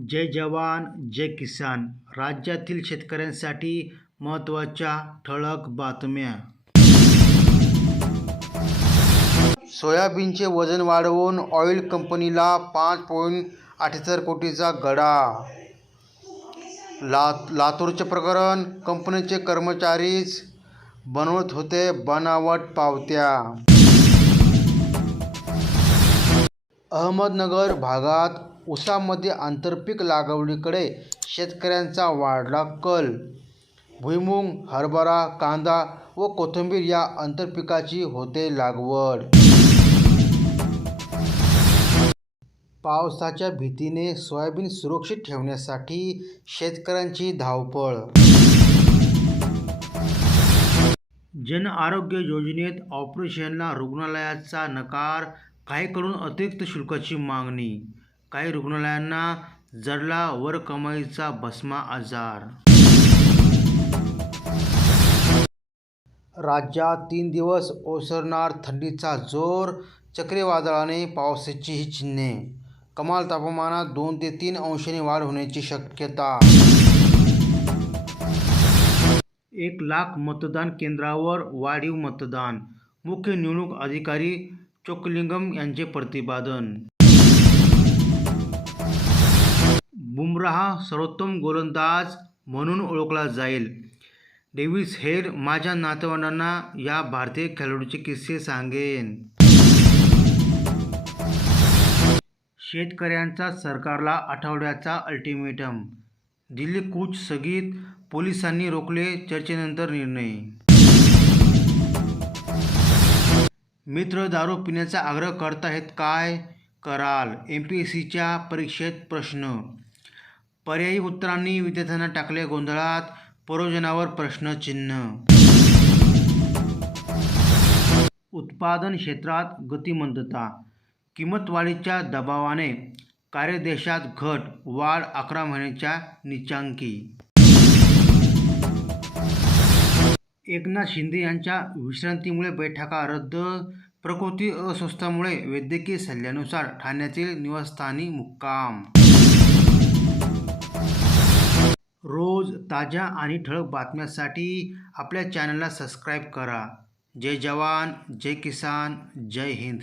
जय जवान जय किसान. राज्यातील शेतकऱ्यांसाठी महत्त्वाच्या ठळक बातम्या. सोयाबीनचे वजन वाढवून ऑइल कंपनीला पाच पॉईंट अठ्ठ्याहत्तर कोटीचा गडा. लात लातूरचे प्रकरण कंपनीचे कर्मचारीच बनवत होते बनावट पावत्या. अहमदनगर भागात ऊसामध्ये आंतरपीक लागवडीकडे शेतकऱ्यांचा वाढला कल. भुईमूग हरभरा कांदा व कोथिंबीर या आंतरपिकाची होते लागवड. पावसाच्या भीतीने सोयाबीन सुरक्षित ठेवण्यासाठी शेतकऱ्यांची धावपळ. जन आरोग्य योजनेत ऑपरेशनला रुग्णालयाचा नकार काहीकडून अतिरिक्त शुल्काची मागणी? काही रुग्णालयांना जडला वर कमाईचा भस्मा आजार? राज्यात तीन दिवस ओसरणार थंडीचा जोर चक्रीवादळाने पावसाचीही चिन्हे. कमाल तापमानात दोन ते तीन अंशांनी वाढ होण्याची शक्यता. एक लाख मतदान केंद्रावर वाढीव मतदान. मुख्य निवडणूक अधिकारी चोकलिंगम यांचे प्रतिपादन. बुमराह सर्वोत्तम गोलंदाज म्हणून ओळखला जाईल. डेव्हिस हेड माझ्या नातेवाईकांना या भारतीय खेळाडूचे किस्से सांगेन. शेतकऱ्यांचा सरकारला आठवड्याचा अल्टिमेटम दिल्ली कूच स्थगित पोलिसांनी रोखले चर्चेनंतर निर्णय. मित्र दारू पिण्याचा आग्रह करताहेत काय कराल? एम पी एस सीच्या परीक्षेत प्रश्न. पर्यायी उत्तरांनी विद्यार्थ्यांना टाकले गोंधळात प्रयोजनावर प्रश्नचिन्ह. उत्पादन क्षेत्रात गतिमंदता. किंमतवाढीच्या दबावाने कार्यदेशात घट वाढ अकरा महिन्याच्या निचांकी. एकनाथ शिंदे यांच्या विश्रांतीमुळे बैठका रद्द प्रकृती अस्वस्थामुळे वैद्यकीय सल्ल्यानुसार ठाण्यातील निवासस्थानी मुक्काम. रोज ताज्या आणि ठळक बातम्यांसाठी आपल्या चॅनलला सबस्क्राईब करा. जय जवान जय किसान जय हिंद.